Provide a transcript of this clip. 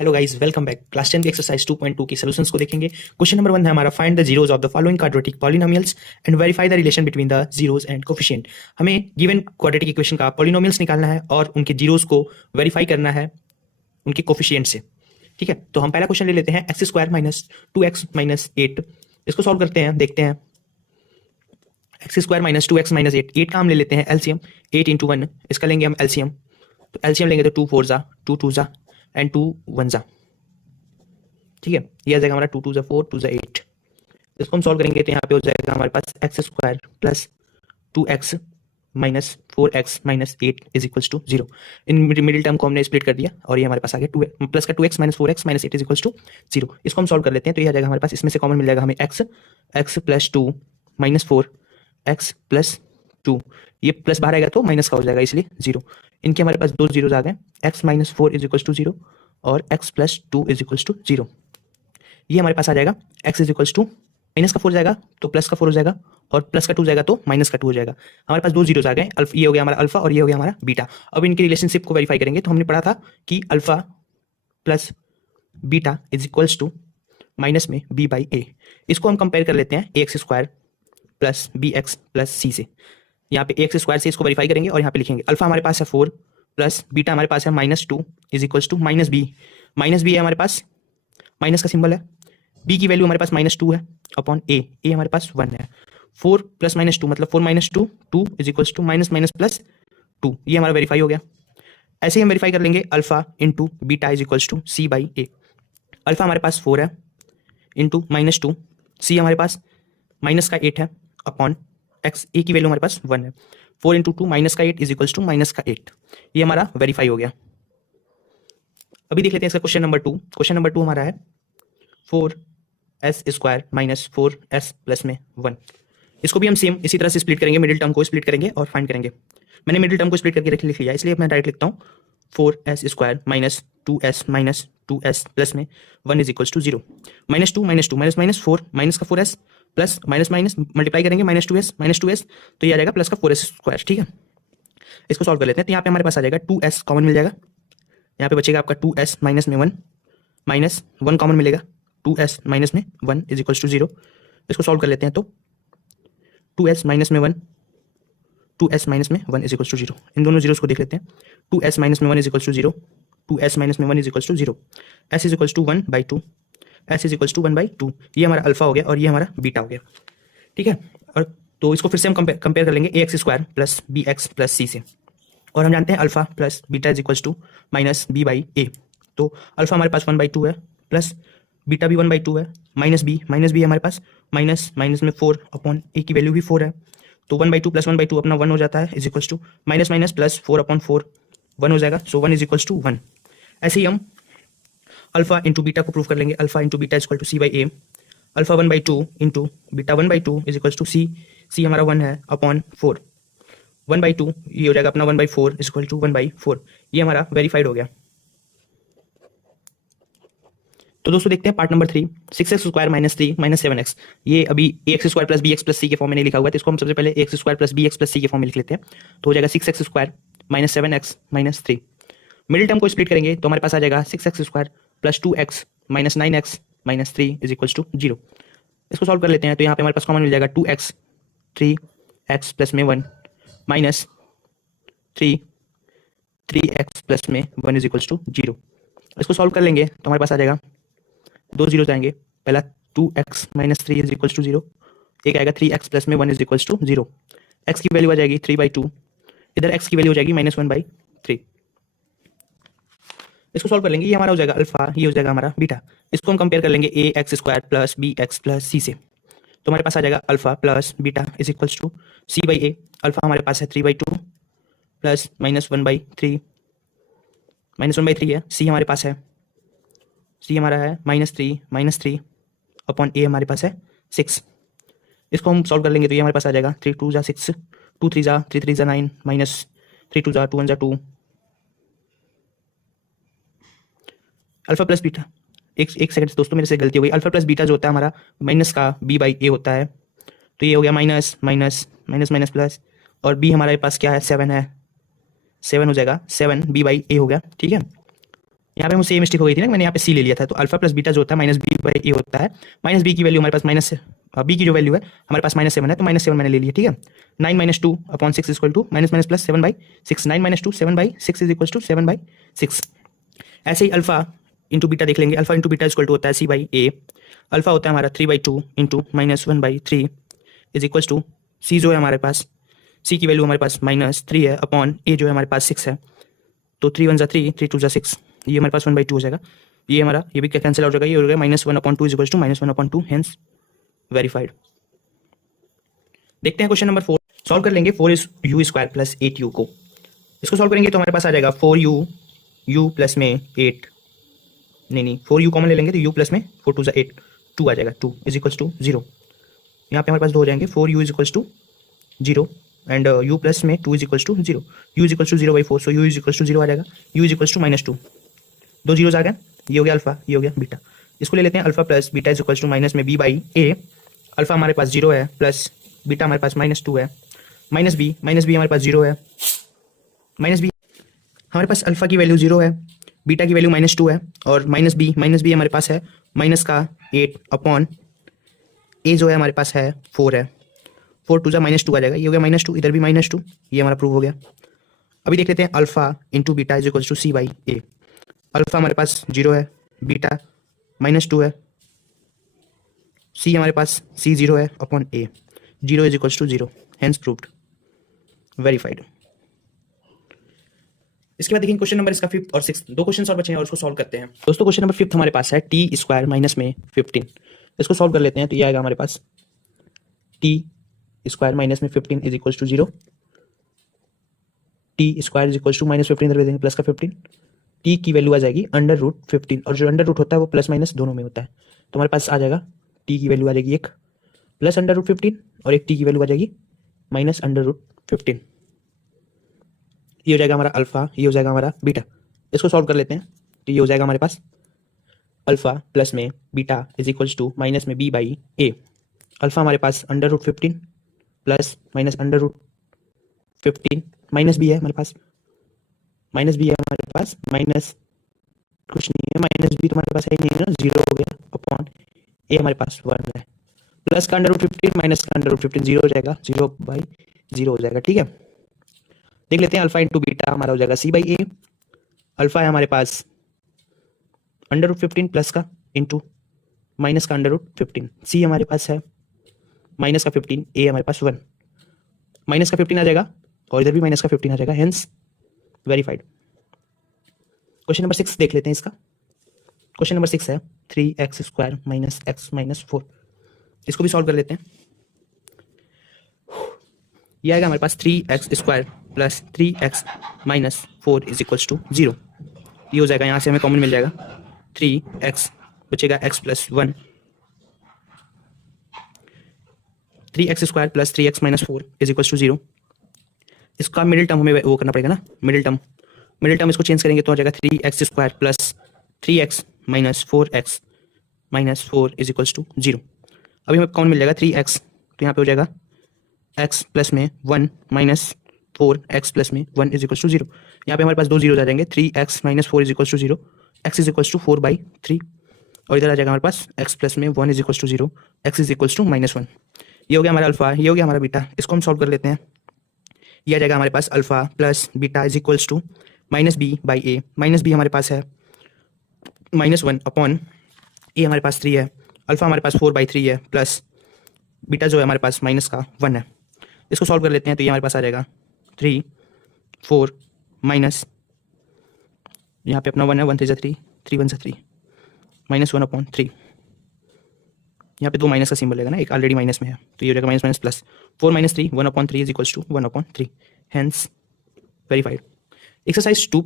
Hello guys, welcome back. Class 10 की exercise 2.2 की solutions को देखेंगे। क्वेश्चन नंबर 1 है हमारा, find the zeros of the following quadratic polynomials and verify the relation between the zeros and coefficient. हमें given quadratic equation का polynomials निकालना है और उनके जीरोस को वेरीफाई करना है उनके कोफिशिएंट से। ठीक है, तो हम पहला क्वेश्चन ले लेते हैं, x square minus 2x minus 8। इसको सॉल्व करते हैं, देखते हैं। X square minus 2x minus 8, 8 का हम ले लेते हैं एलसीएम, 8 इंटू 1, इसका लेंगे हम एलसीएम। तो एलसीएम लेंगे तो 2 4 जा, 2 2 जा एंड 2 1 जा। ठीक है, ये आ जाएगा हमारा 2 2 जा 4, 2 जा 8। इसको हम सॉल्व करेंगे तो यहाँ पे हो जाएगा हमारे पास x square plus 2x minus 4x minus 8 is equals to 0। In middle term को हमने स्प्लिट कर दिया और ये हमारे पास आ गया 2 प्लस का 2x minus 4x minus 8 is equals to 0। इसको हम सॉल्व कर लेते हैं तो ये आ जाएगा हमारे पास, इसमें से कॉमन मिल जाएगा हमें x plus 2 minus 4x plus 2, ये प्लस बाहर आएगा तो माइनस का हो जाएगा, इसलिए 0। इनके हमारे पास दो जीरोज आ गए, x minus 4 is equals to 0 और x plus 2 is equals to 0। ये हमारे पास आ जाएगा x is equals to minus का 4 जाएगा तो प्लस का 4 हो जाएगा और प्लस का 2 जाएगा तो माइनस का 2 हो जाएगा। हमारे पास दो जीरोस आ गए, ये हो गया हमारा अल्फा और ये हो गया हमारा बीटा। अब इनकी रिलेशनशिप को वेरीफाई करेंगे तो हमने पढ़ा था कि alpha plus beta is equals to minus में b बाई ए। इसको हम कंपेयर कर लेते हैं ax square plus b x plus c से। यहाँ पे ax स्क्वायर से इसको वेरीफाई करेंगे और यहाँ पे लिखेंगे अल्फा हमारे पास है 4 प्लस बीटा हमारे पास है minus 2 is equals to minus B है हमारे पास, माइनस का सिंबल है। b की वैल्यू हमारे पास माइनस 2 है अपॉन ए हमारे पास 1 है। 4 प्लस माइनस 2 मतलब 4 minus 2 2 is equals to minus minus plus 2, ये हमारा वेरीफाई हो गया। ऐसे ही हम वेरीफाई कर लेंगे alpha into beta is equals to C by A. Alpha हमारे पास 4 है इंटू माइनस 2, सी हमारे पास माइनस का 8 है अपॉन एक्स, ए की वैल्यू हमारे पास 1 है। 4 इंटू 2 माइनस का 8 इज इक्वल्स टू माइनस का 8, ये हमारा वेरीफाई हो गया। अभी देख लेते हैं इसका क्वेश्चन नंबर 2। क्वेश्चन नंबर 2 हमारा है 4s square minus 4s plus में 1। इसको भी हम सेम इसी तरह से स्प्लिट करेंगे, मिडिल टर्म को स्प्लिट करेंगे और फाइंड करेंगे। मैंने मिडिल टर्म को स्प्लिट करके लिख लिया, इसलिए मैं डायरेक्ट लिखता हूँ 4s square minus 2s plus में 1 is equals to 0। Minus 2 minus 2 minus minus 4 minus का 4s plus minus minus multiply करेंगे माइनस 2s तो ये आ जाएगा प्लस का 4s स्क्वायर। ठीक है, इसको सॉल्व कर लेते हैं तो यहाँ पे हमारे पास आ जाएगा 2s कॉमन मिल जाएगा, यहाँ पे बचेगा आपका 2s माइनस में 1 माइनस 1 कॉमन मिलेगा, 2s माइनस में 1 इज इक्वल्स टू 0। इसको सॉल्व कर लेते हैं तो 2s माइनस में 1 इज इक्वल्स टू 0। इन दोनों जीरोस को देख लेते हैं, 2s माइनस में 1 is equals to 0, 2s minus में 1 is equals to 0, s is equals to 1/2, s is equals to 1/2। ये हमारा अल्फा हो गया और ये हमारा बीटा हो गया। ठीक है, और तो इसको फिर से हम कंपेयर कर लेंगे ax square plus b x plus c से, और हम जानते हैं alpha plus beta is equals to minus b by a. तो अल्फा हमारे पास 1/2 है प्लस बीटा भी 1/2 है, माइनस बी हमारे पास माइनस माइनस में 4 अपॉन ए की वैल्यू भी 4 है, तो 1/2 प्लस 1/2 अपना 1 हो जाता है is equals to minus minus plus 4 upon 4 1 हो जाएगा, सो 1 इज इक्वल्स टू 1। ऐसे ही हम अल्फा इंटू बीटा को प्रूव कर लेंगे, alpha into beta is equal to C by A. Alpha 1/2 into beta 1/2 is equals to c हमारा 1 है अपॉन 4, 1/2 ये हो जाएगा अपना 1/4 इज इक्वल टू 1/4। ये हमारा वेरीफाइड हो गया। तो दोस्तों देखते हैं part number 3, 6x square minus 3 minus 7x। ये अभी ax square plus bx plus c के फॉर्म में नहीं लिखा हुआ है, तो इसको हम सबसे पहले ax square plus bx plus c के फॉर्म में लिख लेते हैं। तो हो जाएगा 6x square minus 7x minus 3। Middle term को स्प्लिट करेंगे तो हमारे पास आ जाएगा 6x square plus 2x minus 9x minus 3 is equals to 0। इसको सॉल्व कर लेते हैं तो यहाँ पे हमारे पास कॉमन मिल जाएगा 2x 3x प्लस में 1 माइनस 3x प्लस में 1 इज इक्वल्स टू 0। इसको सॉल्व कर लेंगे तो हमारे पास आ जाएगा दो जीरो जाएंगे, पहला 2x minus 3 is equals to 0, एक आएगा 3x प्लस में 1 इज इक्वल्स टू 0। x की वैल्यू आ जाएगी 3/2, इधर x की वैल्यू हो जाएगी माइनस 1/3। इसको सॉल्व कर लेंगे, ये हमारा हो जाएगा अल्फा, ये हो जाएगा हमारा बीटा। इसको हम कंपेयर कर लेंगे ax square plus bx plus c से, तो हमारे पास आ जाएगा alpha plus beta is equals to C by A. Alpha हमारे पास है 3/2 प्लस माइनस 1/3 है, सी हमारे पास है, सी हमारा है माइनस 3 अपॉन ए हमारे पास है 6। इसको हम सॉल्व कर लेंगे तो ये हमारे पास आ जाएगा 3 2 जा 6, 2 3 जा 3 3 जा 9 माइनस 3 2 जा 2 1 जा 2। अल्फा प्लस बीटा, एक सेकंड दोस्तों मेरे से गलती हो गई। अल्फा प्लस बीटा जो होता है हमारा माइनस का b बाई ए होता है, तो ये हो गया minus minus minus minus plus, और b हमारे पास क्या है 7 है, 7 हो जाएगा, 7 b बाई ए हो गया। ठीक है, यहाँ पे मुझसे ये मिस्टेक हो गई थी ना, मैंने यहाँ पे सी ले लिया था, तो अल्फा प्लस बीटा जो होता है माइनस बी बाई ए होता है। माइनस बी की वैल्यू हमारे पास माइनस, बी की जो वैल्यू है हमारे पास -7 है, तो -7 मैंने ले लिया, ठीक है। 9 - 2 upon 6 equal to minus minus plus 7/6, 9 - 2 7/6 is equal to 7/6। ऐसे ही अल्फा इंटू बीटा देख लेंगे। Alpha into beta equal to होता है सी बाई ए। अल्फा होता है हमारा 3/2 इंटू -1/3 इज इक्वल टू सी जो है हमारे पास, सी की वैल्यू हमारे पास -3 है, अपॉन ए जो है हमारे पास 6 है, तो 3 × 1 = 3, 3 × 2 = 6, ये हमारे पास 1/2 हो जाएगा। ये हमारा ये भी कैंसिल आउट हो जाएगा, ये हो गया -1/2 is equal to -1/2, hence verified. देखते हैं क्वेश्चन नंबर 4 सॉल्व कर लेंगे। 4u² प्लस 8u को, इसको सॉल्व करेंगे तो हमारे पास आ जाएगा 4u प्लस में 8, नहीं 4u कॉमन ले लेंगे तो u प्लस में 4 × 2 = 8, 2 आ जाएगा, 2 इज इक्वल टू 0। यहाँ पे हमारे पास 2 हो जाएंगे, 4u is equal to 0 and u plus में 2 is equal to 0, u is equal to 0/4, so u is equal to 0 आ जाएगा, u is equal to -2, 2 zeros आ गए, ये हो गया अल्फा, ये हो गया बीटा। इसको ले लेते हैं alpha plus beta is equal to minus में b बाई ए। अल्फा हमारे पास 0 है, प्लस बीटा हमारे पास -2 है, माइनस बी हमारे पास 0 है, माइनस बी हमारे पास अल्फा की वैल्यू 0 है, बीटा की वैल्यू -2 है, और माइनस बी हमारे पास है -8 अपॉन ए जो है हमारे पास है 4 है, 4 × 2 = -2 आ जाएगा, ये हो गया -2, इधर भी -2, ये हमारा प्रूव हो गया। अभी देख लेते हैं alpha into beta is equal to C by A. Alpha हमारे पास 0 है, बीटा -2 है, सी हमारे पास सी 0 है upon A, 0 is equal to 0, hence proved, verified. इसके बाद देखिए क्वेश्चन नंबर इसका 5th और 6th, 2 क्वेश्चन और बचे हैं और उसको सॉल्व करते हैं। दोस्तों क्वेश्चन नंबर 5th हमारे पास है t² माइनस में 15, इसको सॉल्व कर लेते हैं। तो ये आएगा हमारे पास t² माइनस में 15 is equal to 0, t² is equal to -15 इधर देंगे प्लस का 15, t की वैल्यू आ जाएगी √15, और जो अंडर रूट होता है वो प्लस माइनस दोनों में होता है, तो हमारे पास आ जाएगा t की वैल्यू आ जाएगी 1 प्लस √15 और एक t की वैल्यू आ जाएगी -√15। ये हो जाएगा हमारा अल्फा, ये हो जाएगा हमारा बीटा। इसको सॉल्व कर लेते हैं, तो ये हो जाएगा हमारे पास अल्फा प्लस में beta is equals to minus में b बाई ए। अल्फा हमारे पास √15 प्लस माइनस √15, माइनस b है हमारे पास, माइनस b है हमारे पास, माइनस कुछ नहीं है, माइनस b तो हमारे पास है ही नहीं ना, 0 हो गया, अपॉन ए हमारे पास 1 है, प्लस का √15 माइनस का √15 0 हो जाएगा, 0/0 हो जाएगा, ठीक है। देख लेते हैं अल्फा इंटू बीटा हमारा हो जाएगा c बाई ए। अल्फा है हमारे पास √15 प्लस का इंटू माइनस का √15, c हमारे पास है माइनस का 15, a हमारे पास 1, माइनस का 15 आ जाएगा और इधर भी माइनस का 15 आ जाएगा, हेंस वेरीफाइड। क्वेश्चन नंबर 6 देख लेते हैं इसका। क्वेश्चन नंबर 6 है 3x² माइनस x माइनस 4, इसको भी सॉल्व कर लेते हैं। ये आएगा हमारे पास 3x² plus 3x minus 4 is equals to 0, ये हो जाएगा, यहाँ से हमें कॉमन मिल जाएगा, 3x बचेगा x plus 1, 3x² plus 3x minus 4 is equals to 0। इसका मिडिल टर्म हमें वो करना पड़ेगा ना, मिडिल टर्म इसको चेंज करेंगे तो हो जाएगा 3x² plus 3x minus 4x minus 4 is equals to 0। अभी हमें कौन मिल जाएगा 3x, तो यहाँ पे हो जाएगा x प्लस में 1 माइनस 4x प्लस में 1 इज इक्वल्स टू 0। यहाँ पे हमारे पास 2 जीरो आ जाएंगे, 3x minus 4 is equals to 0, x is equals to 4/3, और इधर आ जाएगा हमारे पास x प्लस में 1 is equals to 0, x is equals to -1। ये हो गया हमारा अल्फा, ये हो गया हमारा बीटा, इसको हम सॉल्व कर लेते हैं। ये आ जाएगा हमारे पास alpha plus beta is equals to minus b by a. Minus b हमारे पास है -1 अपॉन ए हमारे पास 3 है, अल्फा हमारे पास 4/3 है, प्लस बीटा जो है हमारे पास माइनस का 1 है। इसको सॉल्व कर लेते हैं, तो ये हमारे पास आ जाएगा 3 4 माइनस, यहाँ पे अपना 1 है, 1 3 × 3, 3 1 × 3, -1 अपॉन 3, यहाँ पे 2 माइनस का सिंबल लेगा ना, एक ऑलरेडी माइनस में है, तो ये हो जाएगा minus minus plus, 4 - 3 1/3 is equals to 1/3, hence verified. Exercise 2.